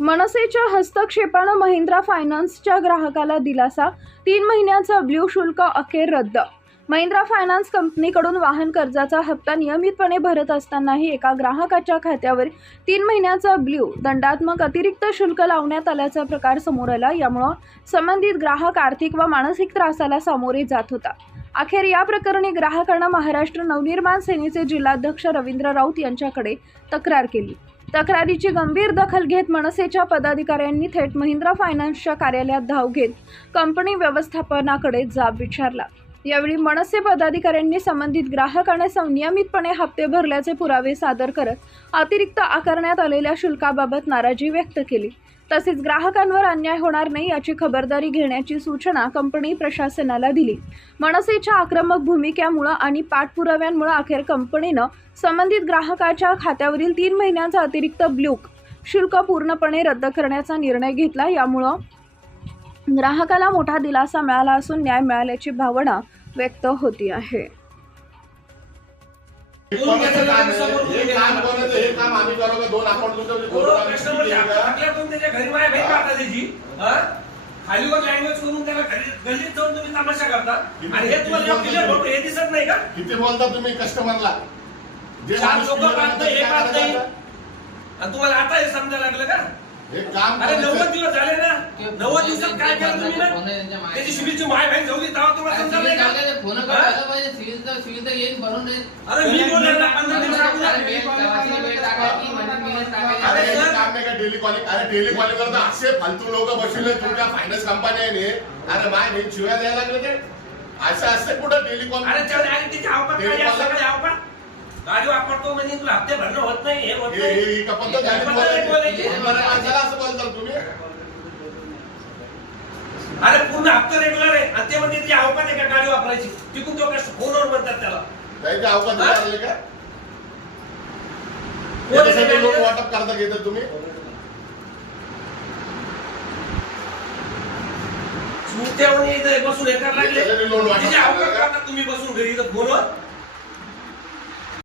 मनसेच्या हस्तक्षेपानं महिंद्रा फायनान्सच्या ग्राहकाला दिलासा, 3 महिन्याचा ब्ल्यू शुल्क अखेर रद्द। महिंद्रा फायनान्स कंपनीकडून वाहन कर्जाचा हप्ता नियमितपणे भरत असतानाही एका ग्राहकाच्या खात्यावर 3 महिन्याचा ब्ल्यू दंडात्मक अतिरिक्त शुल्क लावण्यात आल्याचा प्रकार समोर आला। यामुळे संबंधित ग्राहक आर्थिक व मानसिक त्रासाला सामोरे जात होता। अखेर या प्रकरणी ग्राहकानं महाराष्ट्र नवनिर्माण सेनेचे जिल्हाध्यक्ष रवींद्र राऊत यांच्याकडे तक्रार केली। तक्रारीची गंभीर दखल घेत मनसेच्या पदाधिकाऱ्यांनी थेट महिंद्रा फायनान्सच्या कार्यालयात धाव घेत कंपनी व्यवस्थापनाकडे जाब विचारला। यावेळी मनसे पदाधिकाऱ्यांनी संबंधित ग्राहकाने नियमितपणे हप्ते भरल्याचे पुरावे सादर करत अतिरिक्त आकारण्यात आलेल्या शुल्काबाबत नाराजी व्यक्त केली। तसेच ग्राहकांवर अन्याय होणार नाही याची खबरदारी घेण्याची सूचना कंपनी प्रशासनाला दिली। मनसेच्या आक्रमक भूमिकेमुळे आणि पाठपुराव्यांमुळे अखेर कंपनीनं संबंधित ग्राहकाच्या खात्यावरील 3 महिन्यांचा अतिरिक्त ब्ल्यू शुल्क पूर्णपणे रद्द करण्याचा निर्णय घेतला। यामुळे ग्राहकाला मोठा दिलासा मिळाला असून न्याय मिळाल्याची भावना व्यक्त होती आहे। खाली वर लँग्वेज करून त्याला गल्लीत जाऊन तुम्ही तमाशा करता आणि हे तुम्हाला क्लिअर होतं, हे दिसत नाही का? किती बोलता तुम्ही कस्टमरला? जे चार लोक पाहत नाही, हे पाहत नाही आणि तुम्हाला आता हे समजायला लागलं का? हे काम अरे 90 दिवस झाले ना, 90 दिवसात काय केलं तुम्ही ना? त्याची शिबिरची माय बहीण जाऊ दे तेव्हा तुम्हाला समजायला नाही का? फोन करायला पाहिजे, सिव्हिल तर येईल भरून नाही। अरे मी बोललो ना 15 दिवस अगोदर अरे हे काम नाही का डेली कॉलिंग? अरे डेली कॉलिंग करता असे फालतू लोक बसले तुमच्या फायनान्स कंपन्याने। अरे माय बहीण शिवाय द्यायला लागले ते असं असते कुठं डेली कॉल? अरे आणि तिची अवकात काय आहे? सगळे अवकात गाडी वापरतो म्हणजे तुला हप्ते भरणं होत नाही, हे होत नाही, हे का पद्धत झाली बोलायची? माणसाला असं बोलता तुम्ही? अरे पूर्ण हप्ता रेग्युलर आहे आणि ते म्हणजे ती अवकात आहे का गाडी वापरायची? तिकून तो कष्ट फोनवर म्हणतात त्याला त्याचे अवकाश झाले का? त्याच्यासाठी लोक वाटप करता घेतात तुम्ही? बसून हे करायला लागले, त्याच्यासाठी लोन वाटप तिची अवकात करता तुम्ही बसून घरी इथं फोनवर